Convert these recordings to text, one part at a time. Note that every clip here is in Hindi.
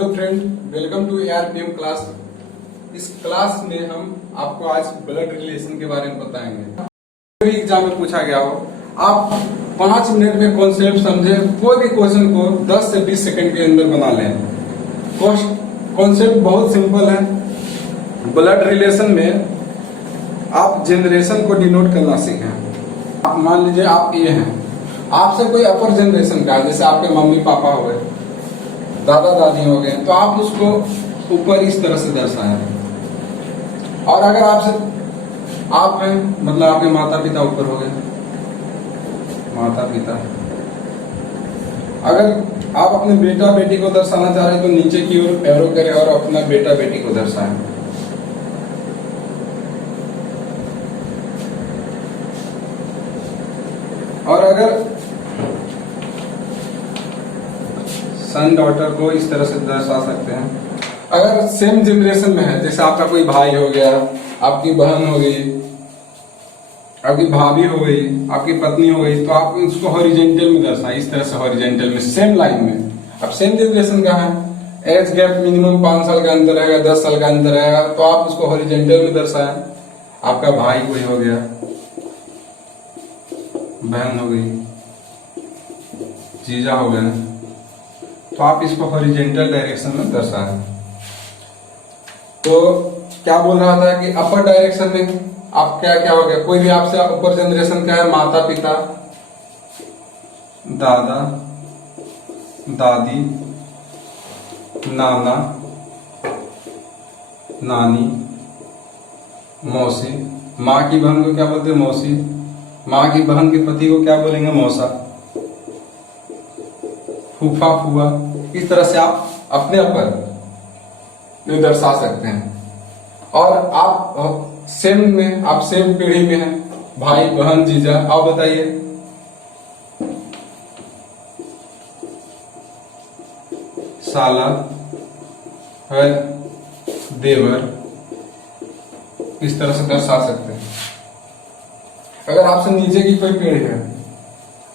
Hello friend, welcome to ARPM class. इस क्लास में हम आपको आज ब्लड रिलेशन के बारे में बताएंगे। कोई एग्जाम में पूछा गया हो, आप 5 मिनट में कॉन्सेप्ट समझे, कोई भी क्वेश्चन को 10 से 20 सेकंड के अंदर बना लें। कॉन्सेप्ट बहुत सिंपल है। ब्लड रिलेशन में आप जनरेशन को डिनोट करना सीखें। आप मान लीजिए आप ये हैं, आपसे कोई अपर जनरेशन का है, जैसे आपके मम्मी पापा हो गए, दादा दादी हो गए, तो आप उसको ऊपर इस तरह से दर्शाएं। और अगर आपसे आप हैं, मतलब आपके माता पिता ऊपर हो गए, माता पिता। अगर आप अपने बेटा बेटी को दर्शाना चाह रहे हैं तो नीचे की ओर एरो करें और अपना बेटा बेटी को दर्शाएं। और अगर सन डॉटर को इस तरह से दर्शा सकते हैं। अगर सेम जनरेशन में है, जैसे आपका कोई भाई हो गया, आपकी बहन हो गई, आपकी भाभी हो गई, आपकी पत्नी हो गई, तो आप उसको हॉरिजेंटल में दर्शाएं, इस तरह से हॉरिजेंटल में, सेम लाइन में। अब सेम जनरेशन का है, एज गैप मिनिमम 5 साल का अंतर रहेगा, 10 साल का अंतर रहेगा, तो आप उसको हॉरिजेंटल में दर्शाएं। आपका भाई कोई हो गया, बहन हो गई, जीजा हो गया, तो आप इसको हॉरिजेंटल डायरेक्शन में दर्शाएं। तो क्या बोल रहा था कि अपर डायरेक्शन में आप क्या क्या हो गया, कोई भी आपसे ऊपर जनरेशन का है, माता पिता, दादा दादी, नाना नानी, मौसी। माँ की बहन को क्या बोलते हैं? मौसी। माँ की बहन के पति को क्या बोलेंगे? मौसा। फूफा फूआ। इस तरह से आप अपने ऊपर दर्शा सकते हैं। और आप सेम में, आप सेम पीढ़ी में हैं, भाई बहन जीजा। आप बताइए, साला है, देवर, इस तरह से दर्शा सकते हैं। अगर आपसे नीचे की कोई पीढ़ी है,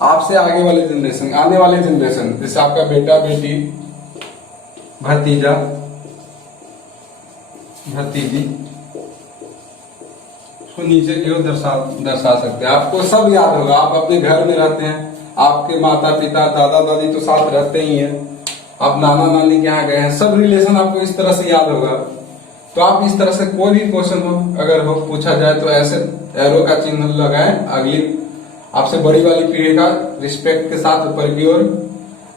आपसे आगे वाले जनरेशन, आने वाले जनरेशन, जैसे आपका बेटा बेटी, भतीजा भतीजी, उसको नीचे की ओर दर्शा सकते हैं। आपको सब याद होगा, आप अपने घर में रहते हैं, आपके माता पिता दादा दादी तो साथ रहते ही हैं, आप नाना नानी के यहाँ गए हैं, सब रिलेशन आपको इस तरह से याद होगा। तो आप इस तरह से कोई भी क्वेश्चन हो, अगर हो पूछा जाए तो ऐसे एरो का चिन्ह लगाएं, अगली आपसे बड़ी वाली पीढ़ी का रिस्पेक्ट के साथ ऊपर की ओर,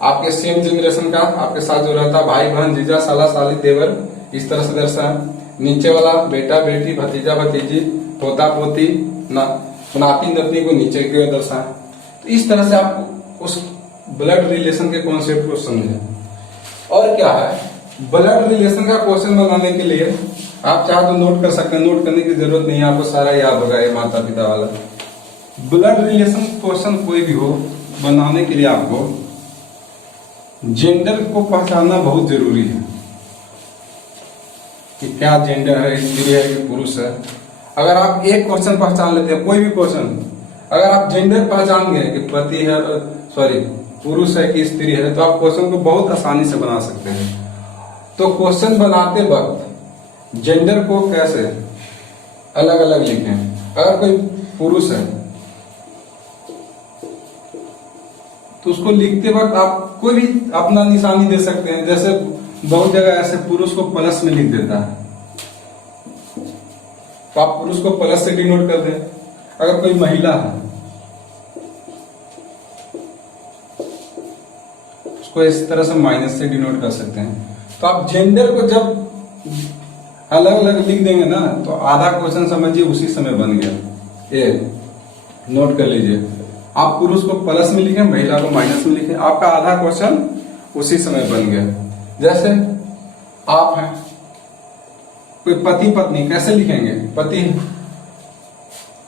आपके सेम जनरेशन का आपके साथ जो रहता, भाई बहन जीजा साला साली देवर, इस तरह से दर्शाएं। नीचे वाला बेटा बेटी भतीजा भतीजी पोता पोती नाती नतनी को नीचे की ओर दर्शाएं। तो इस तरह से आप उस ब्लड रिलेशन के कॉन्सेप्ट को समझें। और क्या है, ब्लड रिलेशन का क्वेश्चन बनाने के लिए आप चाहे तो नोट कर सकते हैं, नोट करने की जरूरत नहीं है, आपको सारा याद होगा ये माता पिता वाला। ब्लड रिलेशन क्वेश्चन कोई भी हो, बनाने के लिए आपको जेंडर को पहचानना बहुत जरूरी है कि क्या जेंडर है, स्त्री है कि पुरुष है। अगर आप एक क्वेश्चन पहचान लेते हैं, कोई भी क्वेश्चन, अगर आप जेंडर पहचान गए कि पति है, सॉरी पुरुष है कि स्त्री है, तो आप क्वेश्चन को बहुत आसानी से बना सकते हैं। तो क्वेश्चन बनाते वक्त जेंडर को कैसे अलग अलग लिखें। अगर कोई पुरुष है तो उसको लिखते वक्त आप कोई भी अपना निशानी दे सकते हैं। जैसे बहुत जगह ऐसे पुरुष को प्लस में लिख देता है, तो आप पुरुष को प्लस से डिनोट कर दें। अगर कोई महिला है, उसको इस तरह से माइनस से डिनोट कर सकते हैं। तो आप जेंडर को जब अलग अलग लिख देंगे ना, तो आधा क्वेश्चन समझिए उसी समय बन गया। ये नोट कर लीजिए, आप पुरुष को प्लस में लिखें, महिला को माइनस में लिखें, आपका आधा क्वेश्चन उसी समय बन गया। जैसे आप हैं, कोई पति पत्नी, कैसे लिखेंगे? पति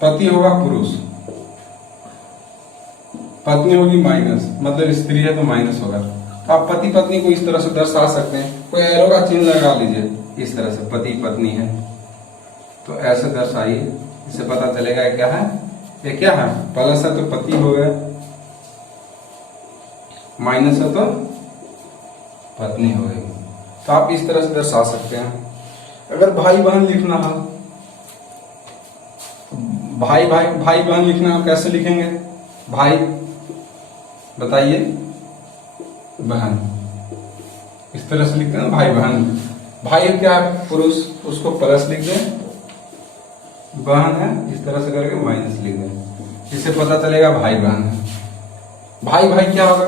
पति होगा पुरुष, पत्नी होगी माइनस, मतलब स्त्री है तो माइनस होगा। तो आप पति पत्नी को इस तरह से दर्शा सकते हैं। कोई एरो का चिन्ह लगा लीजिए, इस तरह से पति पत्नी है तो ऐसे दर्शाइए, इससे पता चलेगा क्या है, ये क्या है, प्लस है तो पति हो गया, माइनस है तो पत्नी हो गई। तो आप इस तरह से दर्शा सकते हैं। अगर भाई बहन लिखना है, भाई भाई भाई बहन लिखना है, कैसे लिखेंगे? भाई बताइए, बहन, इस तरह से लिखते हैं ना, भाई बहन। भाई क्या है? पुरुष, उसको प्लस लिख दें, बहन है इस तरह से करके माइनस लिख दें, इससे पता चलेगा भाई बहन है। भाई भाई क्या होगा?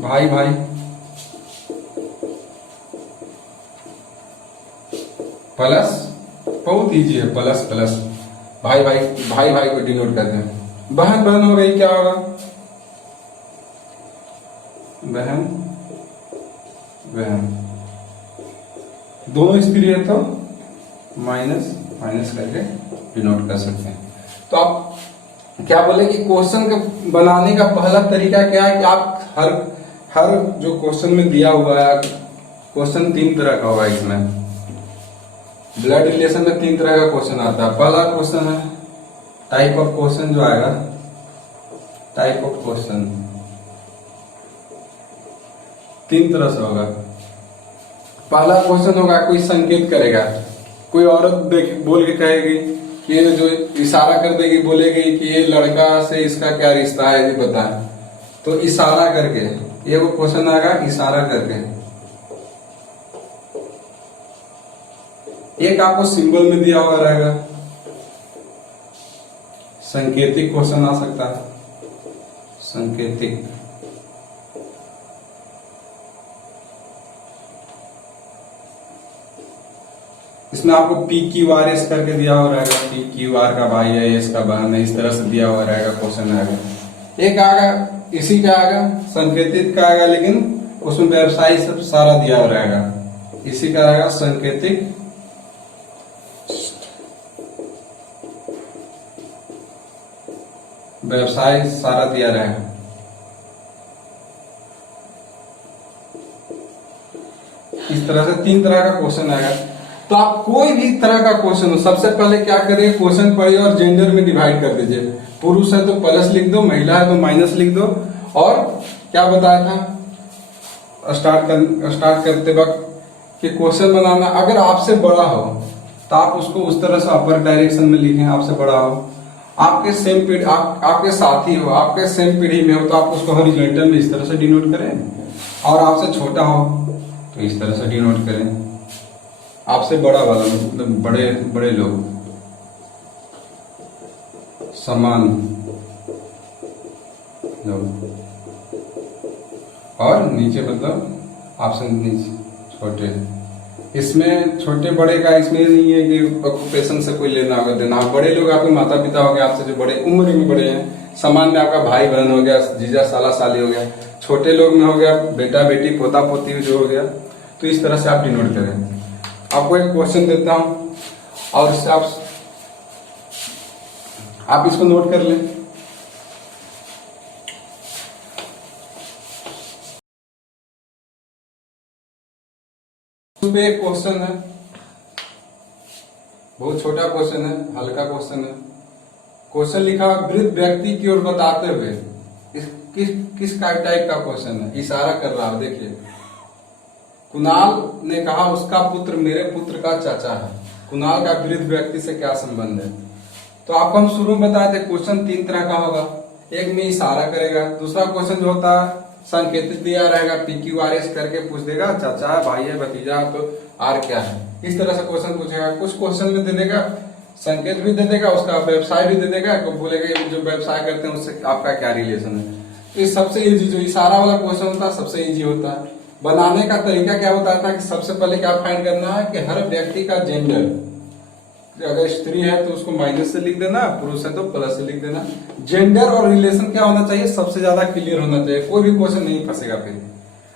भाई भाई प्लस, बहुत इजी है, प्लस प्लस, भाई भाई भाई भाई को डिनोट करते हैं। बहन बहन हो गई, क्या होगा? बहन बहन, दोनों स्त्री है तो माइनस माइनस करके डिनोट कर सकते हैं। तो आप क्या बोले कि क्वेश्चन के बनाने का पहला तरीका क्या है कि आप हर जो क्वेश्चन में दिया हुआ है, क्वेश्चन 3 तरह का होगा। इसमें ब्लड रिलेशन में 3 तरह का क्वेश्चन आता है। पहला क्वेश्चन है टाइप ऑफ क्वेश्चन, जो आएगा टाइप ऑफ क्वेश्चन 3 तरह से होगा। पहला क्वेश्चन होगा, कोई संकेत करेगा, कोई औरत बोल के कहेगी कि ये जो इशारा कर देगी, बोलेगी कि ये लड़का से इसका क्या रिश्ता है, ये बताए, तो इशारा करके ये वो क्वेश्चन आएगा, इशारा करके। एक आपको सिंबल में दिया हुआ रहेगा, संकेतिक क्वेश्चन आ सकता है, संकेतिक। इसमें आपको पी क्यू आर एस करके दिया हुआ रहेगा, पी क्यू आर का भाई है, एस का बहन है, इस तरह से दिया हुआ रहेगा क्वेश्चन आएगा। एक आएगा, इसी का आएगा, संकेतिक का आएगा, लेकिन उसमें व्यवसाय सब सारा दिया हुआ रहेगा, इसी का रहेगा संकेतिक। व्यवसाय सारा दिया रहेगा। इस तरह से 3 तरह का क्वेश्चन आएगा। तो आप कोई भी तरह का क्वेश्चन हो, सबसे पहले क्या करिए, क्वेश्चन पढ़िए और जेंडर में डिवाइड कर दीजिए। पुरुष है तो प्लस लिख दो, महिला है तो माइनस लिख दो। और क्या बताया था स्टार्ट करते वक्त कि क्वेश्चन बनाना, अगर आपसे बड़ा हो तो आप उसको उस तरह से अपर डायरेक्शन में लिखें, आपसे बड़ा हो, आपके सेम पीढ़ी, आपके साथी हो, आपके सेम पीढ़ी में हो तो आप उसको हॉरिजॉन्टल में इस तरह से डिनोट करें, और आपसे छोटा हो तो इस तरह से डिनोट करें। आपसे बड़ा वाला मतलब बड़े बड़े लोग, समान लोग, और नीचे मतलब आपसे नीचे छोटे। इसमें छोटे बड़े का इसमें नहीं है कि ऑक्यूपेशन से कोई लेना होगा देना। बड़े लोग आपके माता पिता हो गए, आपसे जो बड़े उम्र में बड़े हैं, समान में आपका भाई बहन हो गया, जीजा साला साली हो गया। छोटे लोग में हो गया बेटा बेटी पोता पोती जो हो गया। तो इस तरह से आप डिनोट करें। आपको एक क्वेश्चन देता हूं और इससे आप इसको नोट कर लें। उसमें एक क्वेश्चन है, बहुत छोटा क्वेश्चन है, हल्का क्वेश्चन है। क्वेश्चन लिखा वृद्ध व्यक्ति की ओर बताते हुए, किस टाइप का क्वेश्चन है, इशारा कर रहा है। देखिए, कुणाल ने कहा उसका पुत्र मेरे पुत्र का चाचा है। कुणाल का वृद्ध व्यक्ति से क्या संबंध है? तो आपको हम शुरू में बताए थे क्वेश्चन 3 तरह का होगा। एक में इशारा करेगा, दूसरा क्वेश्चन जो होता है संकेतित दिया रहेगा, PQRS करके पूछ देगा, चाचा है, भाई है, भतीजा है, तो आर क्या है, इस तरह से क्वेश्चन पूछेगा। कुछ क्वेश्चन में दे देगा, संकेत भी दे देगा, उसका व्यवसाय भी दे देगा, तो बोलेगा जो व्यवसाय करते हैं उससे आपका क्या रिलेशन है। तो ये सबसे इजी जो इशारा वाला क्वेश्चन होता है सबसे इजी होता है। बनाने का तरीका क्या होता था कि सबसे पहले क्या फाइंड करना है कि हर व्यक्ति का जेंडर, अगर स्त्री है तो उसको माइनस से लिख देना, पुरुष है तो प्लस से लिख देना। जेंडर और रिलेशन क्या होना चाहिए, सबसे ज्यादा क्लियर होना चाहिए, कोई भी क्वेश्चन नहीं फंसेगा। फिर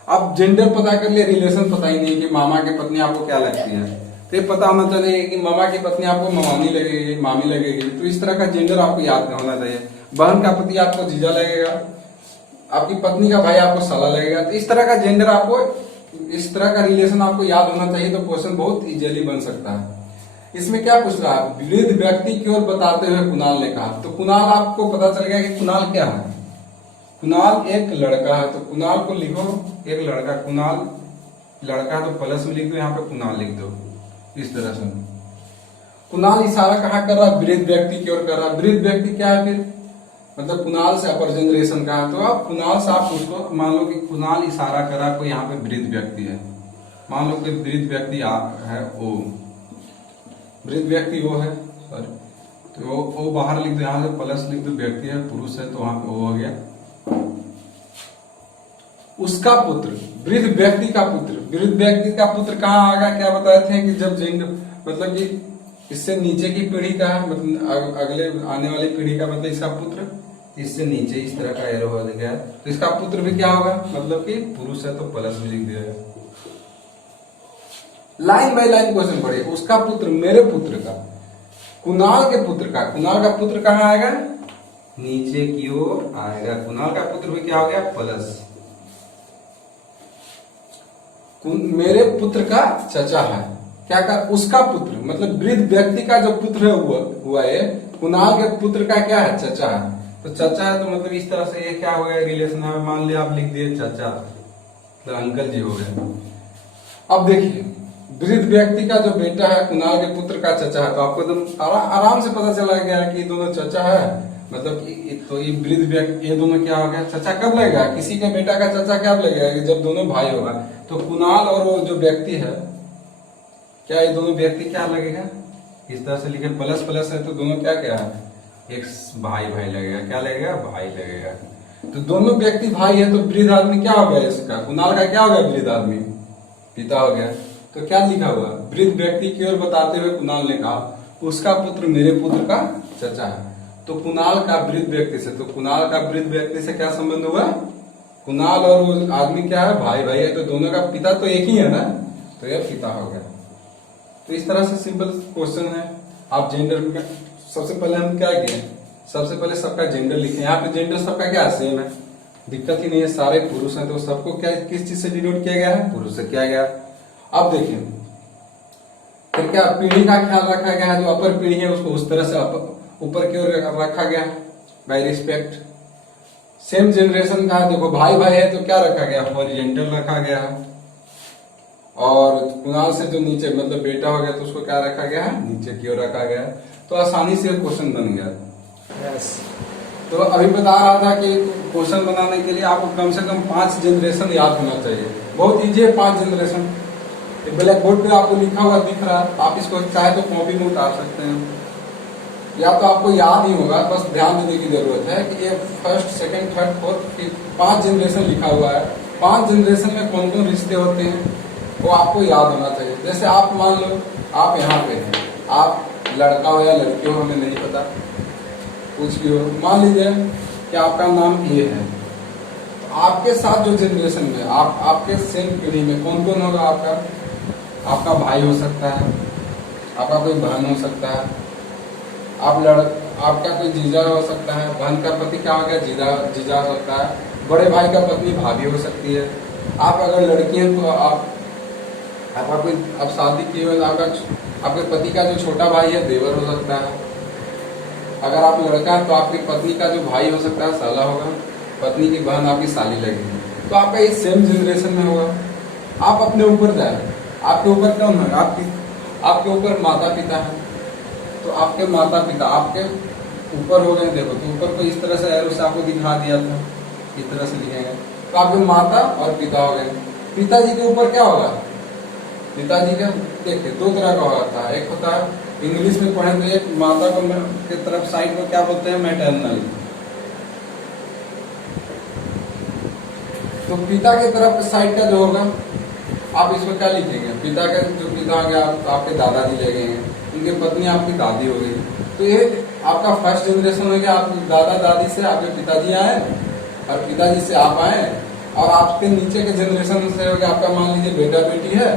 अब जेंडर पता कर लिया, रिलेशन पता ही नहीं कि मामा की पत्नी आपको क्या लगती है, तो ये पता होना चाहिए कि मामा की पत्नी आपको ममानी लगेगी, मामी लगेगी। तो इस तरह का जेंडर आपको याद होना चाहिए। बहन का पति आपको जीजा लगेगा, आपकी पत्नी का भाई आपको साला लगेगा। तो इस तरह का जेंडर आपको, इस तरह का रिलेशन आपको याद होना चाहिए, तो क्वेश्चन बहुत इजीली बन सकता है। इसमें क्या पूछ रहा है, वृद्ध व्यक्ति की ओर बताते हुए कुणाल ने कहा। तो कुणाल आपको पता चल गया कि कुणाल क्या है, कुणाल एक लड़का है। तो कुणाल को लिखो एक लड़का, कुणाल लड़का है तो प्लस में लिख दो, यहाँ पे कुणाल लिख दो इस तरह से। कुणाल इशारा कहाँ कर रहा है? वृद्ध व्यक्ति की ओर कर रहा है। वृद्ध व्यक्ति क्या है फिर? मतलब कुणाल से अपर जनरेशन का है, तो आप कुणाल से आप उसको मान लो कि कुणाल इशारा कर रहा है, कोई यहाँ पे वृद्ध व्यक्ति है, मान लो कि वृद्ध व्यक्ति है ओ, वृद्ध व्यक्ति वो है, सॉरी, तो वो बाहर लिख दो, यहाँ से प्लस लिख दो, व्यक्ति है पुरुष है तो वहां पे वो हो गया। उसका पुत्र, वृद्ध व्यक्ति का पुत्र, वृद्ध व्यक्ति का पुत्र कहाँ आएगा? क्या बताए थे कि जब जेंडर मतलब कि इससे नीचे की पीढ़ी का है, मतलब अगले आने वाली पीढ़ी का, मतलब इसका पुत्र इससे नीचे इस तरह का एरो हो गया, तो इसका पुत्र भी क्या होगा? मतलब कि पुरुष है तो प्लस में लिख दिया। लाइन बाय लाइन क्वेश्चन पढ़े। उसका पुत्र, मेरे पुत्र का, कुणाल के पुत्र का, कुणाल का पुत्र कहाँ आएगा? नीचे की ओर आएगा। कुणाल का पुत्र भी क्या हो गया? प्लस। मेरे पुत्र का चचा है, क्या कर? उसका पुत्र मतलब वृद्ध व्यक्ति का जो पुत्र है हुआ है, कुणाल के पुत्र का क्या है? चचा है। तो चचा है तो मतलब इस तरह से ये क्या हो गया? रिलेशन है, मान लिया आप लिख दिए चाचा, तो अंकल जी हो गए। अब देखिए वृद्ध व्यक्ति का जो बेटा है कुणाल के पुत्र का चचा है, तो आपको एकदम आराम से पता चला गया कि ये दोनों चचा है, मतलब कि तो ये वृद्ध व्यक्ति, ये दोनों क्या हो गया? चचा कब लगेगा? किसी के बेटा का चचा कब लगेगा? जब दोनों भाई होगा। तो कुणाल और वो जो व्यक्ति है, क्या ये दोनों व्यक्ति क्या लगेगा? इस तरह से लिखे, प्लस प्लस है तो दोनों क्या क्या है? एक भाई भाई लगेगा। क्या लगेगा? भाई लगेगा। तो दोनों व्यक्ति भाई है, तो वृद्ध आदमी क्या हो गया? इसका कुणाल का क्या हो गया? वृद्ध आदमी पिता हो गया। तो क्या लिखा हुआ? वृद्ध व्यक्ति की ओर बताते हुए कुणाल ने कहा उसका पुत्र मेरे पुत्र का चचा है। तो कुणाल का वृद्ध व्यक्ति से, तो कुणाल का वृद्ध व्यक्ति से क्या संबंध हुआ? कुणाल और वो आदमी क्या है? भाई भाई है, तो दोनों का पिता तो एक ही है ना, तो यह पिता हो गया। तो इस तरह से सिंपल क्वेश्चन है। आप जेंडर में सबसे पहले हम क्या किए? सबसे पहले सबका जेंडर लिखे। यहाँ पे जेंडर सबका क्या सेम है, दिक्कत ही नहीं है, सारे पुरुष हैं, तो सबको क्या किस चीज से डिनोट किया गया है? पुरुष से किया गया। अब देखिए फिर क्या पीढ़ी का ख्याल रखा गया है, जो अपर पीढ़ी है उसको उस तरह से ऊपर की ओर रखा गया बाय रिस्पेक्ट। सेम जनरेशन का देखो भाई भाई है तो क्या रखा गया? हॉरिजॉन्टल रखा गया है। और कुणाल से जो नीचे मतलब बेटा हो गया तो उसको क्या रखा गया है? नीचे की ओर रखा गया। तो आसानी से क्वेश्चन बन गया। यस, तो अभी बता रहा था कि क्वेश्चन बनाने के लिए आपको कम से कम 5 जनरेशन याद होना चाहिए। बहुत इजी है 5 जनरेशन। ब्लैक बोर्ड पे आपको लिखा हुआ दिख रहा है, आप इसको चाहे तो कॉपी में उतार सकते हैं, या तो आपको याद ही होगा, बस ध्यान देने की जरूरत है कि ये first, second, third, fourth 5 generation लिखा हुआ है। 5 जनरेशन में कौन कौन रिश्ते होते हैं वो आपको याद होना चाहिए। जैसे आप मान लो आप यहाँ पे हैं, आप लड़का हो या लड़की हो हमें नहीं पता, कुछ भी हो, मान लीजिए कि आपका नाम ये है, आपके साथ जो जनरेशन में आपके सेम पीढ़ी में कौन कौन होगा? आपका भाई हो सकता है, आपका कोई बहन हो सकता है, आपका कोई जीजा हो सकता है, बहन का पति क्या हो गया? जीजा हो सकता है, बड़े भाई का पत्नी भाभी हो सकती है। आप अगर लड़की हैं तो आपका कोई अब शादी की हो, आपके पति का जो छोटा भाई है देवर हो सकता है। अगर आप लड़का है तो आपकी पत्नी का जो भाई हो सकता है साला होगा, पत्नी की बहन आपकी साली लगेगी। तो आपका ये सेम जनरेशन में होगा। आप अपने ऊपर जाए, आपके ऊपर कौन है? आपके ऊपर माता पिता है, तो आपके माता पिता आपके ऊपर हो गए। देखो तो ऊपर को इस तरह से एरो से आपको दिखा दिया था, इस तरह से लिखेंगे, तो आपके माता और पिता हो गए। पिताजी के ऊपर क्या होगा? पिताजी का देखिए 2 तरह का होता है। एक होता है इंग्लिश में पढ़े तो एक माता को के तरफ साइड को क्या बोलते हैं? मैटरनल। तो पिता के तरफ साइड का जो होगा आप इसमें क्या लिखेंगे? पिता का जो पिता हो गया आपके दादाजी लगेंगे, उनकी पत्नी आपकी दादी हो गई। तो ये आपका फर्स्ट जनरेशन हो गया। आप दादा दादी से आपके पिताजी आए और पिताजी से आप आए, और आपके नीचे के जनरेशन से हो गया आपका मान लीजिए बेटा बेटी है,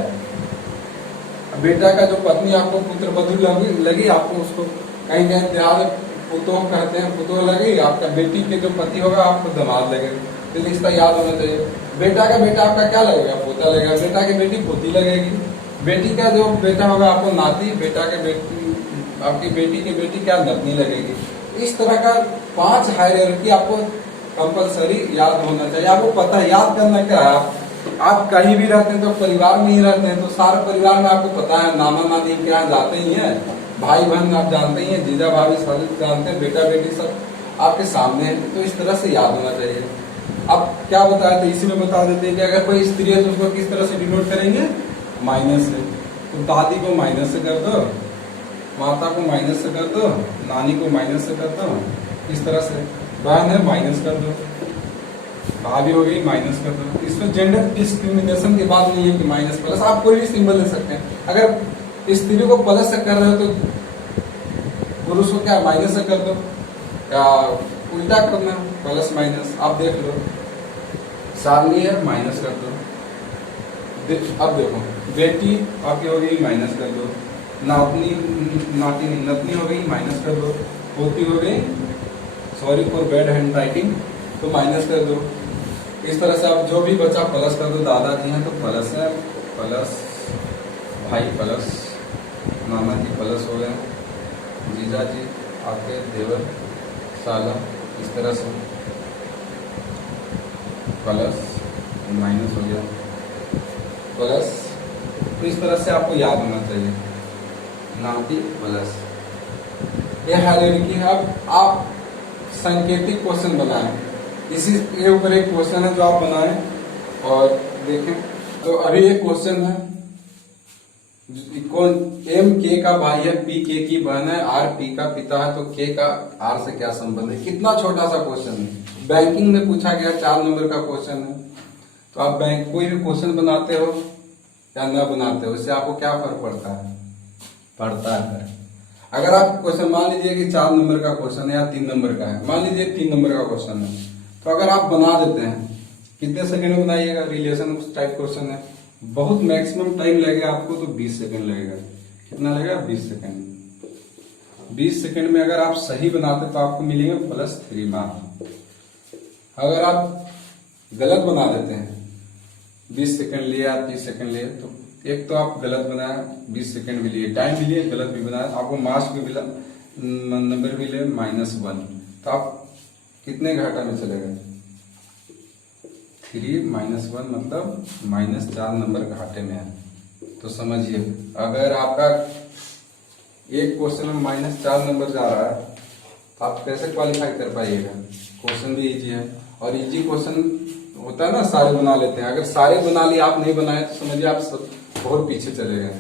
बेटा का जो पत्नी आपको पुत्र वधू लगी, आपको उसको कहीं कहीं देहात पुतोह कहते हैं, पुतोह लगी। आपका बेटी के जो पति होगा आपको दामाद लगेगा। तो इसका याद होना चाहिए। बेटा का बेटा आपका क्या लगेगा? पोता लगेगा। बेटा की बेटी पोती लगेगी। बेटी का जो बेटा होगा आपको नाती, बेटा के बेटी, आपकी बेटी की बेटी क्या? नतनी लगेगी। इस तरह का 5 हायरार्की आपको कंपलसरी याद होना चाहिए। आपको पता है याद करना क्या है? आप कहीं भी रहते हैं तो परिवार में ही रहते हैं, तो सारे परिवार में आपको पता है नाना नानी के यहाँ जाते ही हैं, भाई बहन आप जानते ही हैं, जीजा भाभी सब जानते हैं, बेटा बेटी सब आपके सामने है, तो इस तरह से याद होना चाहिए। अब क्या बताया तो इसी में बता देते हैं कि अगर कोई स्त्री है तो उसको किस तरह से डिनोट करेंगे, माइनस से। तो दादी को माइनस से कर दो, माता को माइनस से कर दो, नानी को माइनस से कर दो, इस तरह से। बहन है माइनस कर दो, भाभी हो गई माइनस कर दो। इसमें जेंडर डिस्क्रिमिनेशन की बात नहीं है कि माइनस प्लस, आप कोई भी सिंबल ले सकते हैं। अगर स्त्री को प्लस से कर रहे हो तो पुरुष को क्या माइनस से कर दो, या उल्टा करना प्लस माइनस, आप देख लो। सारनी है माइनस कर दो। अब देखो बेटी आपकी हो गई माइनस कर दो, नातनी नातिनी नतनी हो गई माइनस कर दो, पोती हो गई, sorry for bad hand writing, तो माइनस कर दो। इस तरह से आप जो भी बचा प्लस कर दो। दादाजी हैं तो प्लस है, प्लस भाई प्लस, मामा जी प्लस हो गए, जीजा जी आपके देवर साला, इस तरह से प्लस माइनस हो गया प्लस। तो इस तरह से आपको याद होना चाहिए, नाती प्लस। ये हायरार्की है। अब आप सांकेतिक क्वेश्चन बनाएं, इसी के ऊपर एक क्वेश्चन है जो आप बनाएं और देखें। तो अभी एक क्वेश्चन है, कौन एम के का भाई है, पी के की बहन है, आर पी का पिता है, तो के का आर से क्या संबंध है। कितना छोटा सा क्वेश्चन है, बैंकिंग में पूछा गया, 4 नंबर का क्वेश्चन है। तो आप बैंक कोई भी क्वेश्चन बनाते हो या न बनाते हो, इससे आपको क्या फर्क पड़ता है, पड़ता है। अगर आप क्वेश्चन मान लीजिए कि 4 नंबर का क्वेश्चन है या 3 नंबर का है, मान लीजिए 3 नंबर का क्वेश्चन है, तो अगर आप बना देते हैं, कितने सेकंड में बनाइएगा, रिलेशन टाइप क्वेश्चन है, बहुत मैक्सिमम टाइम लगेगा आपको तो 20 सेकंड लगेगा। कितना लगेगा, 20 सेकंड। 20 सेकंड में अगर आप सही बनाते तो आपको मिलेंगे +3 मार्क। अगर आप गलत बना देते हैं, 20 सेकंड लिए या 30 सेकंड लिए, तो एक तो आप गलत बनाया, 20 सेकंड भी लिए, टाइम भी लिए, गलत भी बनाया, आपको मार्क्स भी मिला, नंबर भी ले -1। तो आप कितने घाटा में चले गए, 3 -1 मतलब -4 नंबर घाटे में है। तो समझिए, अगर आपका एक क्वेश्चन में -4 नंबर जा रहा है तो आप कैसे क्वालिफाई कर पाइएगा। क्वेश्चन भी इजी है, और इजी क्वेश्चन होता है ना, सारे बना लेते हैं। अगर सारे बना लिए, आप नहीं बनाए, तो समझिए आप सब बहुत पीछे चले गए।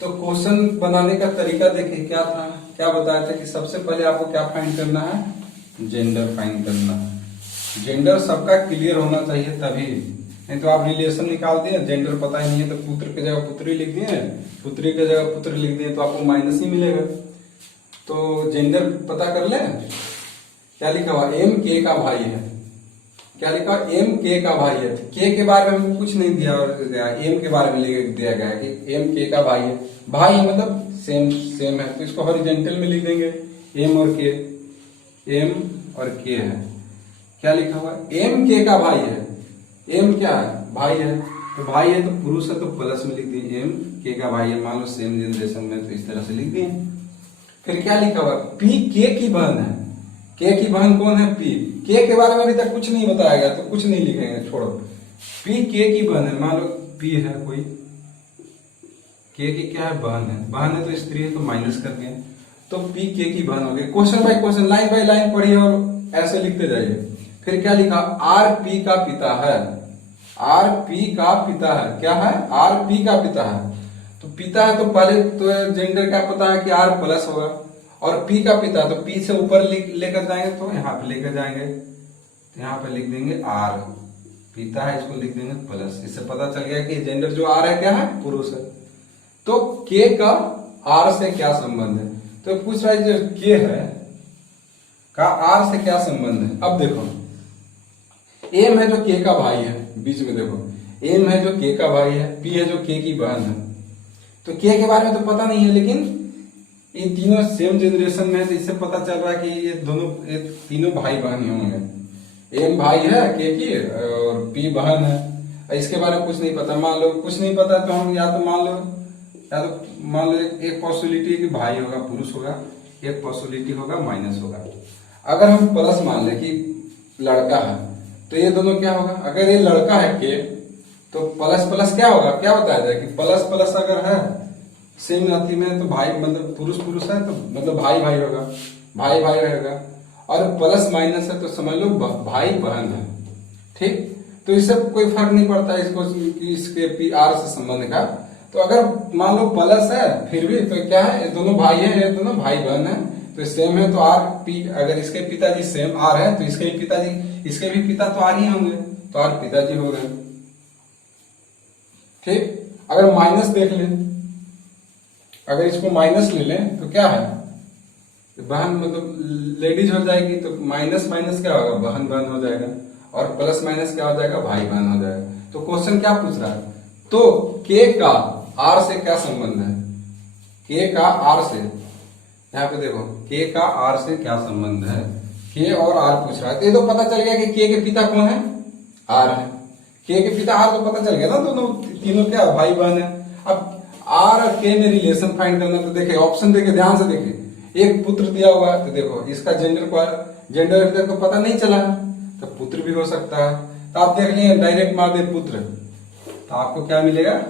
तो क्वेश्चन बनाने का तरीका देखिए क्या था, क्या बताया था कि सबसे पहले आपको क्या फाइंड करना है, जेंडर फाइंड करना है। जेंडर सबका क्लियर होना चाहिए, तभी। नहीं तो आप रिलेशन निकालते हैं, जेंडर पता ही नहीं है, तो पुत्र की जगह पुत्री लिख दिए, पुत्री की जगह पुत्र लिख दिए, तो आपको माइनस ही मिलेगा। तो जेंडर पता कर ले, क्या लिखा हुआ, एम के का भाई है। क्या लिखा, एम के का भाई है। के के बारे में हमको कुछ नहीं दिया गया, एम के बारे में लिख दिया गया है कि एम के का भाई है। भाई मतलब सेम सेम है, तो इसको हॉरिजॉन्टल में लिख देंगे, एम और के, एम और के है। क्या लिखा हुआ, एम के का भाई है। एम क्या है, भाई है, तो भाई है तो पुरुष है, तो प्लस में लिख दिए, एम के का भाई है, मान लो सेम जनरेशन में, तो इस तरह से लिख दिए। फिर क्या लिखा हुआ, पी के की बहन है। के की बहन कौन है, पी। के के बारे में अभी तक कुछ नहीं बताया गया, तो कुछ नहीं लिखेंगे, छोड़ो। पी के की बहन है, मान लो पी है कोई, के की क्या है, बहन है। बहन है तो स्त्री है, तो माइनस कर दिए, तो पी के की बहन हो गई। Question by question, line by line पढ़िए और ऐसे लिखते जाइए। फिर क्या लिखा, आर पी का पिता है। आर पी का पिता है, क्या है, आर पी का पिता है। तो पिता है तो पहले तो जेंडर क्या पता है कि आर प्लस होगा, और पी का पिता, तो पी से ऊपर लेकर जाएंगे, तो यहाँ पे लेकर जाएंगे, तो यहाँ पे लिख देंगे आर। पिता है, इसको लिख देंगे प्लस। इससे पता चल गया कि जेंडर जो आर है क्या है, पुरुष है। तो के का आर से क्या संबंध है, तो पूछ रहा है जो के है का आर से क्या संबंध है। अब देखो, एम है जो के का भाई है, बीच में देखो, एम है जो के का भाई है, पी है जो के की बहन है। तो के बारे में तो पता नहीं है, लेकिन इन तीनों सेम जनरेशन में है, तो इससे पता चल रहा है कि ये तीनों भाई बहन ही होंगे। एम भाई है के की, और पी बहन है। इसके बारे में कुछ नहीं पता, मान लो कुछ नहीं पता, तो हम या तो मान लो एक पॉसिबिलिटी है कि भाई होगा, पुरुष होगा, एक पॉसिबिलिटी होगा माइनस होगा। अगर हम प्लस मान ले कि लड़का है, तो ये दोनों क्या होगा, अगर ये लड़का है के, तो प्लस प्लस क्या होगा, क्या बताया जाए कि प्लस प्लस अगर है सेम जाति में तो भाई मतलब पुरुष पुरुष है तो मतलब भाई भाई होगा, भाई भाई रहेगा। और प्लस माइनस है तो समझ लो भाई बहन है। ठीक, तो इससे कोई फर्क नहीं पड़ता इसको कि इसके पी आर से संबंध का। तो अगर मान लो प्लस है फिर भी तो क्या है, ये दोनों भाई है, ये दोनों भाई बहन है तो सेम है तो आर पी, अगर इसके पिताजी सेम आर है तो इसके भी पिताजी, इसके भी पिता तो आर ही होंगे तो आर पिताजी हो गए। ठीक, अगर माइनस देख लें, अगर इसको माइनस ले लें तो क्या है, बहन मतलब लेडीज हो जाएगी तो माइनस माइनस क्या होगा, बहन बहन हो जाएगा। और प्लस माइनस क्या हो जाएगा, भाई बहन हो जाएगा। तो क्वेश्चन क्या पूछ रहा है, तो के का आर से क्या संबंध है, के का आर से, यहाँ पे देखो के का आर से क्या संबंध है, के और आर पूछ रहा है। तो ये तो पता चल गया कि के पिता कौन है, आर है। के पिता आर तो पता चल गया ना, दोनों तीनों क्या भाई बहन है। अब आर और के में रिलेशन फाइंड करना, तो देखिए ऑप्शन देखिए ध्यान से देखिए, एक पुत्र दिया हुआ है तो देखो इसका जेंडर अभी तक तो पता नहीं चला है तो पुत्र भी हो सकता है। तो आप देख लिए डायरेक्ट मार दे पुत्र, तो आपको क्या मिलेगा,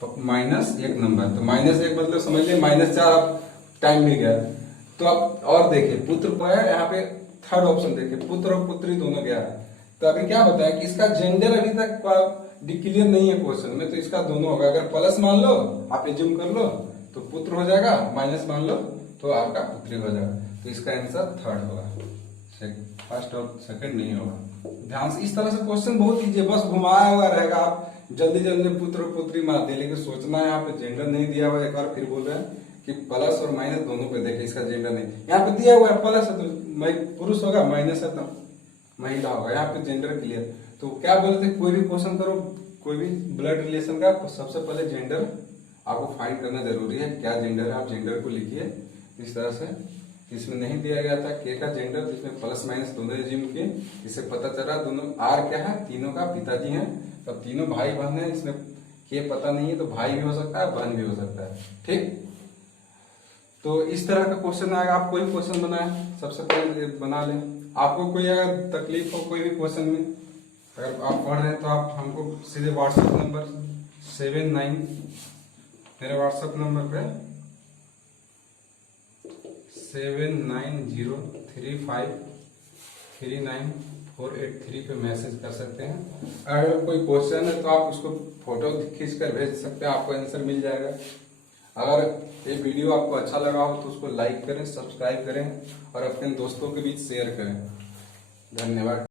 माइनस एक नंबर। तो माइनस एक मतलब समझ लिया माइनस 4, अब टाइम भी गया। तो अब और देखिए पुत्र को है, यहाँ पे थर्ड ऑप्शन देखिए पुत्र और पुत्री दोनों गया है। तो अभी क्या बताया कि इसका जेंडर अभी तक क्लियर नहीं है क्वेश्चन में, तो इसका दोनों होगा। अगर प्लस मान लो आप एज्यूम कर लो तो पुत्र हो जाएगा, माइनस मान लो तो आपका पुत्री हो जाएगा। तो इसका आंसर थर्ड होगा, फर्स्ट और सेकंड नहीं होगा। ध्यान से, इस तरह से क्वेश्चन बहुत इजी है, बस घुमाया हुआ रहेगा, आप जल्दी जल्दी पुत्र और पुत्री मार दे, लेकिन सोचना है यहाँ पे जेंडर नहीं दिया हुआ। एक बार फिर बोल रहे हैं कि प्लस और माइनस दोनों पे देखे, इसका जेंडर नहीं, यहाँ पे दिया हुआ है प्लस है तो पुरुष होगा, माइनस है तो महिला होगा, यहाँ पे जेंडर क्लियर। तो क्या बोलते हैं, कोई भी क्वेश्चन करो, कोई भी ब्लड रिलेशन का, सबसे पहले जेंडर आपको फाइंड करना जरूरी है, क्या जेंडर है आप जेंडर को लिखिए इस तरह से। इसमें नहीं दिया गया था के का जेंडर, इसमें प्लस माइनस दोनों एज्यूम किए, इससे पता चला दोनों आर क्या है, तीनों का पिताजी हैं, तब तीनों भाई बहन है। इसमें के पता नहीं है तो भाई भी हो सकता है, बहन भी हो सकता है। ठीक, तो इस तरह का क्वेश्चन आएगा। आप कोई क्वेश्चन बनाए, सबसे पहले बना लें। आपको कोई अगर तकलीफ हो कोई भी क्वेश्चन में, अगर आप पढ़ रहे हैं तो आप हमको सीधे व्हाट्सएप नंबर 79, मेरे व्हाट्सएप नंबर पे 7903539483 पे मैसेज कर सकते हैं। अगर कोई क्वेश्चन है तो आप उसको फोटो खींच कर भेज सकते हैं, आपको आंसर मिल जाएगा। अगर ये वीडियो आपको अच्छा लगा हो तो उसको लाइक करें, सब्सक्राइब करें और अपने दोस्तों के बीच शेयर करें। धन्यवाद।